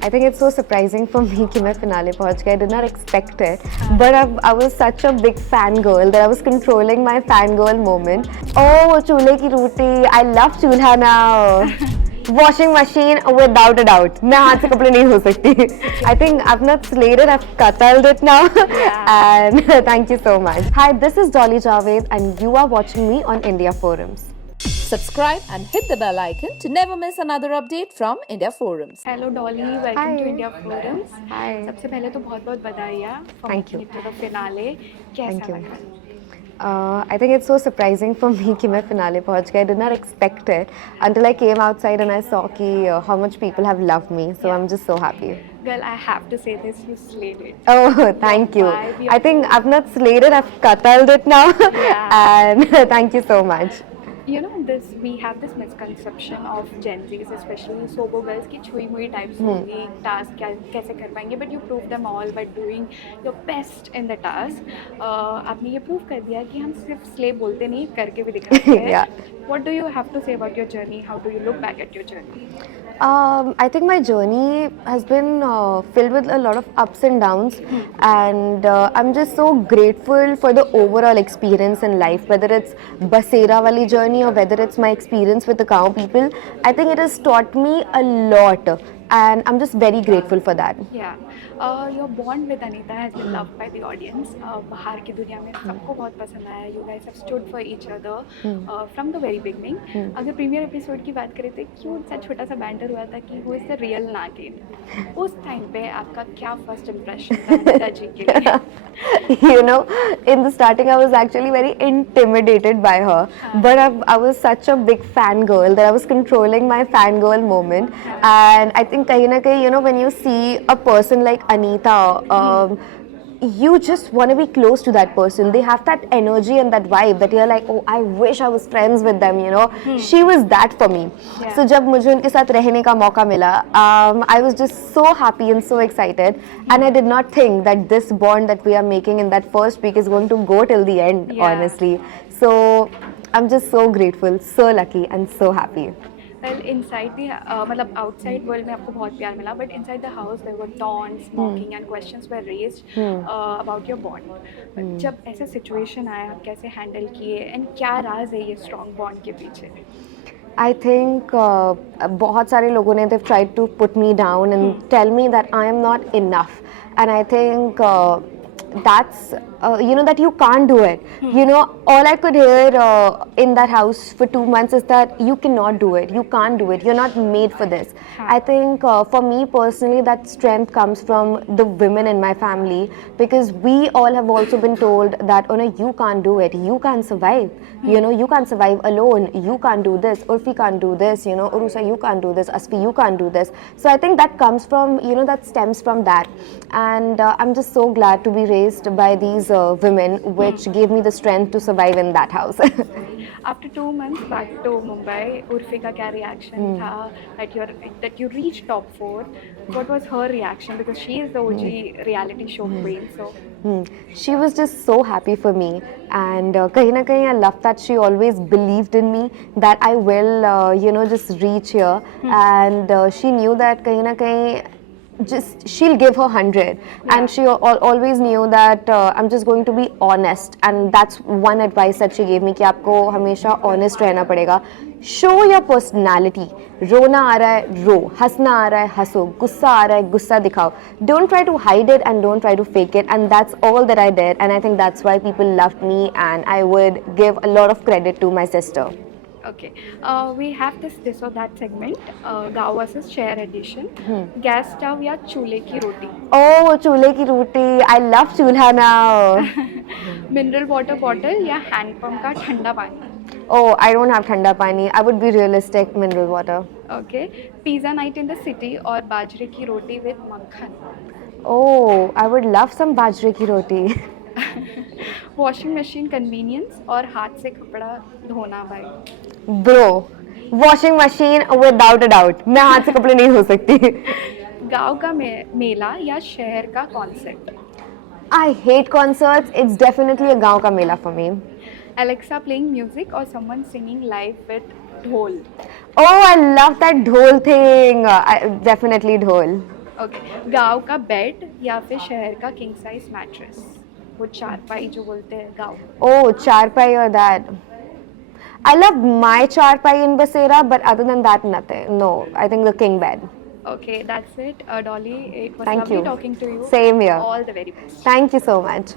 I think it's so surprising for me कि मैं finale पहुंच गई. I did not expect it, but I was such a big fangirl that I was controlling my fangirl moment. Oh, चूल्हे की रोटी. I love चूल्हा now. Washing machine without a doubt. मैं हाथ से कपड़े नहीं धो सकती. I think I've not slayed it. I've cuddled it now. And thank you so much. Hi, this is Dolly Javed, and you are watching me on India Forums. Subscribe and hit the bell icon to never miss another update from India Forums. Hello Dolly, welcome Hi. to India Forums. Hi. सबसे पहले तो बहुत-बहुत बधाइयाँ for Thank you. making it to the finale. कैसा Thank you. लगा? I think it's so surprising for me कि मैं finale पहुंच गई. I did not expect it until I came outside and I saw कि how much people have loved me. So I'm just so happy. Girl, I have to say this, you slayed it. Oh, thank you. vibe, your I think I've not slayed it. I've cuddled it now. And thank you so much. You know, we have this misconception of Gen Zs, especially sober girls, कि छुई मुई types होंगी, task कैसे कर पाएंगे, but you prove them all by doing your best in the task. आपने ये prove कर दिया कि हम सिर्फ slay बोलते नहीं, करके भी दिखाते हैं. Yeah. What do you have to say about your journey? How do you look back at your journey? I think my journey has been filled with a lot of ups and downs, and I'm just so grateful for the overall experience in life, whether it's Basera wali journey or whether it's my experience with the Gaon people. I think it has taught me a lot, and I'm just very grateful for that. Yeah. Your bond with Anita has been loved by the audience. बाहर की दुनिया में सबको बहुत पसंद आया. You guys have stood for each other from the very beginning. अगर premiere episode की बात करें तो क्यूट सा छोटा सा बैंटर हुआ था कि who is the real Nagin. उस टाइम पे आपका क्या फर्स्ट इम्प्रेशन था अनिता जी के लिए? You know, in the starting I was actually very intimidated by her, but I was such a big fangirl that I was controlling my fangirl moment. And I think kahin na kahin, you know, when you see a person like Anita, you just want to be close to that person. They have that energy and that vibe that you're like, oh, I wish I was friends with them, you know. She was that for me. Yeah. So जब मुझे उनके साथ रहने का मौका मिला, I was just so happy and so excited, and I did not think that this bond that we are making in that first week is going to go till the end, Yeah. honestly. So I'm just so grateful, so lucky and so happy. Well, inside the मतलब outside world में आपको बहुत प्यार मिला, but inside the house there were taunts, mocking and questions were raised about your bond. But जब ऐसा situation आया, आप कैसे handle किए and क्या राज है ये strong bond के पीछे? I think बहुत सारे लोगों ने they've tried to put me down and tell me that I am not enough, and I think that's you know, that you can't do it. You know, all I could hear in that house for 2 months is that you cannot do it, you can't do it, you're not made for this. I think for me personally that strength comes from the women in my family, because we all have also been told that, oh no, you can't do it, you can't survive, you know, you can't survive alone, you can't do this, Urfi can't do this, you know, Urusa you can't do this, Asfi you can't do this. So I think that comes from, you know, that stems from that, and I'm just so glad to be raised by these women, which gave me the strength to survive in that house. After 2 months back to Mumbai, Urfi का क्या reaction था that you reached top 4? What was her reaction? Because she is the OG reality show queen. So She was just so happy for me, and kahin na kahin I love that she always believed in me, that I will you know, just reach here, and she knew that kahin na kahin just she'll give her 100, and she always knew that I'm just going to be honest, and that's one advice that she gave me कि आपको हमेशा honest रहना पड़ेगा. Show your personality. रोना आ रहा है रो, हंसना आ रहा है हंसो, गुस्सा आ रहा है गुस्सा दिखाओ. Don't try to hide it and don't try to fake it, and that's all that I did, and I think that's why people loved me, and I would give a lot of credit to my sister. okay, we have this or that segment, गाँव versus शहर edition. Gas stove या चूल्हे की रोटी? Oh, चूल्हे की रोटी. I love चूल्हा now. Mineral water bottle या handpump का ठंडा पानी? Oh, I don't have ठंडा पानी. I would be realistic, mineral water. Okay, pizza night in the city और बाजरे की रोटी विद मक्खन? Oh, I would love some बाजरे की रोटी. वॉशिंग मशीन कन्वीनियंस और हाथ से कपड़ा धोना भाई? Bro, washing machine without a doubt. मैं हाथ से कपड़े नहीं धो सकती. गांव का मेला या शहर का concept? I hate concerts. It's definitely a गांव का मेला for me. Alexa playing music or someone singing live with dhol? Oh, I love that dhol thing. Definitely dhol. Okay, गांव का बेड या फिर शहर का किंग साइज मैट्रेस? वो चारपाई जो बोलते हैं गांव में। Oh, charpai or that. I love my charpai in Basera, but other than that, nothing. No, I think the king bed. Okay, that's it. Dolly, it was Thank lovely you. talking to you. Same here. All the very best. Thank you so much.